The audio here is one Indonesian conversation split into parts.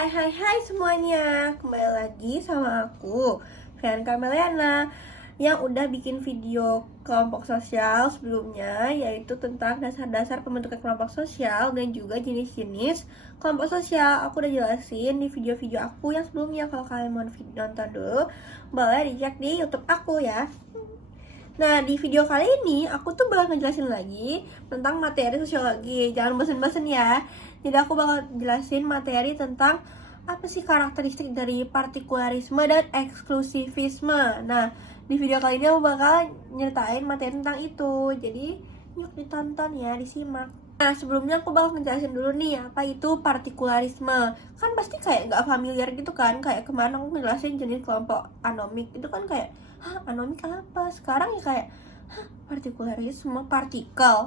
Hai semuanya, kembali lagi sama aku Fian Kameliana yang udah bikin video kelompok sosial sebelumnya, yaitu tentang dasar-dasar pembentukan kelompok sosial dan juga jenis-jenis kelompok sosial. Aku udah jelasin di video-video aku yang sebelumnya. Kalau kalian mau nonton dulu, boleh dicek di YouTube aku ya. Nah, di video kali ini aku tuh bakal ngejelasin lagi tentang materi sosiologi. Jangan bosen-bosen ya. Jadi aku bakal jelasin materi tentang apa sih karakteristik dari partikularisme dan eksklusivisme. Nah, di video kali ini aku bakal nyeritain materi tentang itu. Jadi, yuk ditonton ya, disimak. Nah, sebelumnya aku bakal ngejelasin dulu nih apa itu partikularisme. Kan pasti kayak nggak familiar gitu kan. Kayak kemarin aku ngejelasin jenis kelompok anomik. Itu kan kayak, hah, anomik apa? Sekarang ya kayak, hah, partikularisme,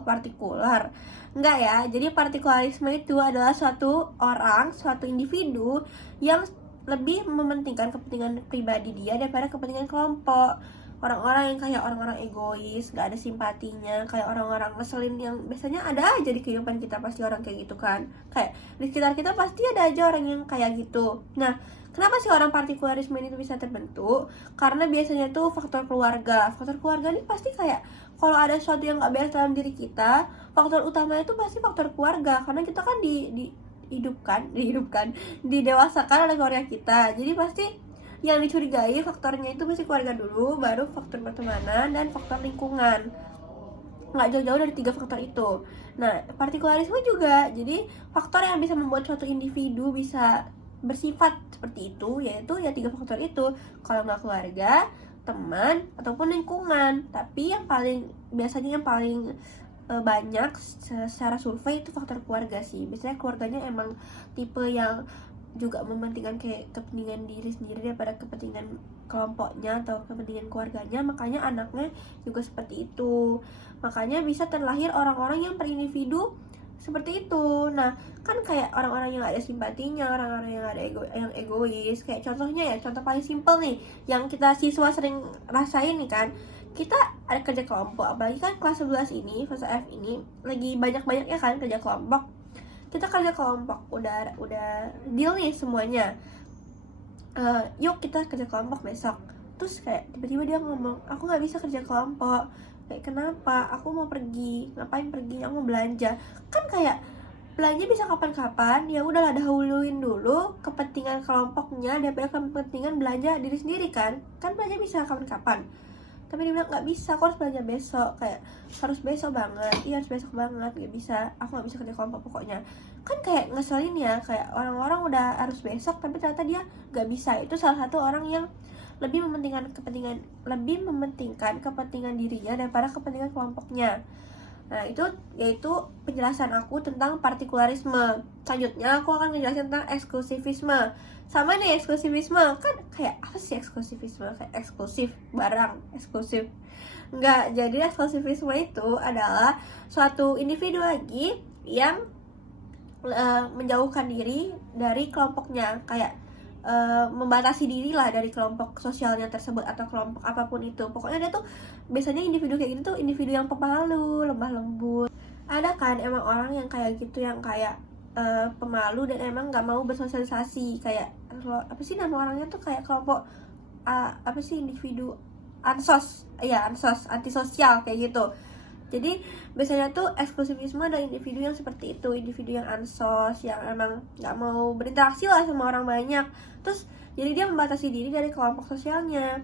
partikular. Enggak ya, jadi partikularisme itu adalah suatu orang, suatu individu yang lebih mementingkan kepentingan pribadi dia daripada kepentingan kelompok. Orang-orang yang kayak orang-orang egois, gak ada simpatinya, kayak orang-orang ngeselin yang biasanya ada aja di kehidupan kita, pasti orang kayak gitu kan. Kayak di sekitar kita pasti ada aja orang yang kayak gitu. Nah, kenapa sih orang partikularisme ini bisa terbentuk? Karena biasanya tuh faktor keluarga. Faktor keluarga ini pasti kayak kalau ada sesuatu yang gak beres dalam diri kita, faktor utamanya itu pasti faktor keluarga. Karena kita kan dihidupkan, didewasakan oleh keluarga kita. Jadi pasti yang dicurigai faktornya itu pasti keluarga dulu, baru faktor pertemanan dan faktor lingkungan. Nggak jauh-jauh dari 3 faktor itu. Nah, partikularisme juga jadi faktor yang bisa membuat suatu individu bisa bersifat seperti itu, yaitu ya 3 faktor itu. Kalau nggak keluarga, teman, ataupun lingkungan. Tapi yang paling banyak secara survei itu faktor keluarga sih. Biasanya keluarganya emang tipe yang juga mementingkan kayak kepentingan diri sendiri daripada kepentingan kelompoknya atau kepentingan keluarganya, makanya anaknya juga seperti itu. Makanya bisa terlahir orang-orang yang per individu seperti itu. Nah, kan kayak orang-orang yang gak ada simpatinya, orang-orang yang ada yang egois. Kayak contohnya ya, contoh paling simpel nih yang kita siswa sering rasain nih kan. Kita ada kerja kelompok, apalagi kan kelas 11 ini, fase F ini lagi banyak-banyaknya kan kerja kelompok. Kita kerja kelompok, udah deal nih semuanya, yuk kita kerja kelompok besok. Terus kayak tiba-tiba dia ngomong, aku nggak bisa kerja kelompok. Kayak kenapa? Aku mau pergi. Ngapain pergi? Aku mau belanja. Kan kayak belanja bisa kapan-kapan, ya udahlah dahuluin dulu kepentingan kelompoknya daripada kepentingan belanja diri sendiri kan belanja bisa kapan-kapan. Tapi dia bilang nggak bisa, aku harus belanja besok. Kayak harus besok banget, iya harus besok banget, nggak bisa, aku nggak bisa kerja kelompok pokoknya. Kan kayak ngeselin ya, kayak orang-orang udah harus besok tapi ternyata dia nggak bisa. Itu salah satu orang yang lebih mementingkan kepentingan dirinya daripada kepentingan kelompoknya. Nah, itu yaitu penjelasan aku tentang partikularisme. Selanjutnya aku akan menjelaskan tentang eksklusivisme. Sama nih, eksklusivisme kan kayak apa sih eksklusivisme? Kayak eksklusif barang, eksklusif. Enggak, jadi eksklusivisme itu adalah suatu individu lagi yang menjauhkan diri dari kelompoknya, kayak membatasi diri lah dari kelompok sosialnya tersebut atau kelompok apapun itu. Pokoknya dia tuh biasanya individu kayak gini tuh individu yang pemalu, lemah lembut. Ada kan emang orang yang kayak gitu, yang kayak pemalu dan emang nggak mau bersosialisasi. Kayak apa sih nama orangnya tuh, kayak kelompok apa sih, individu ansos, ya ansos, antisosial kayak gitu. Jadi biasanya tuh eksklusivisme ada individu yang seperti itu, individu yang ansos, yang emang nggak mau berinteraksi lah sama orang banyak. Terus jadi dia membatasi diri dari kelompok sosialnya.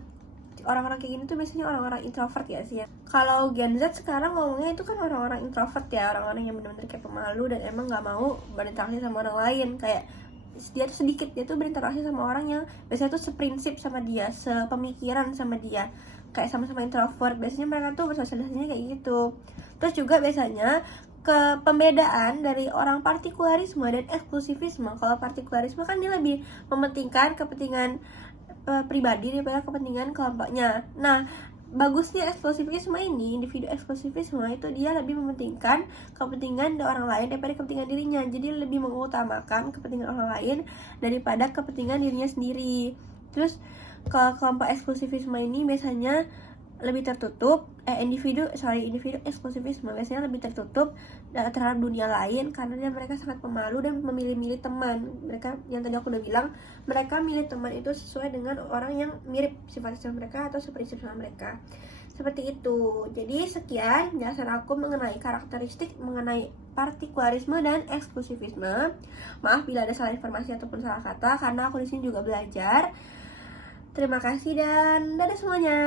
Orang-orang kayak gini tuh biasanya orang-orang introvert ya sih ya. Kalau Gen Z sekarang ngomongnya itu kan orang-orang introvert ya, orang-orang yang benar-benar kayak pemalu dan emang nggak mau berinteraksi sama orang lain. Kayak dia tuh berinteraksi sama orang yang biasanya tuh seprinsip sama dia, sepemikiran sama dia, kayak sama-sama introvert. Biasanya mereka tuh bersosialisasinya kayak gitu. Terus juga biasanya pembedaan dari orang partikularisme dan eksklusivisme. Kalau partikularisme kan dia lebih mementingkan kepentingan pribadi daripada kepentingan kelompoknya. Nah, bagusnya eksklusivisme ini, individu eksklusivisme itu dia lebih mementingkan kepentingan orang lain daripada kepentingan dirinya. Jadi lebih mengutamakan kepentingan orang lain daripada kepentingan dirinya sendiri. Terus ke kelompok eksklusivisme ini biasanya lebih tertutup, individu eksklusivisme biasanya lebih tertutup terhadap dunia lain karena mereka sangat pemalu dan memilih-milih teman. Mereka, yang tadi aku udah bilang, mereka milih teman itu sesuai dengan orang yang mirip sifat-sifat mereka atau seprinsip sama mereka. Seperti itu. Jadi sekian penjelasan aku mengenai karakteristik, mengenai partikularisme dan eksklusivisme. Maaf bila ada salah informasi ataupun salah kata karena aku di sini juga belajar. Terima kasih dan dadah semuanya.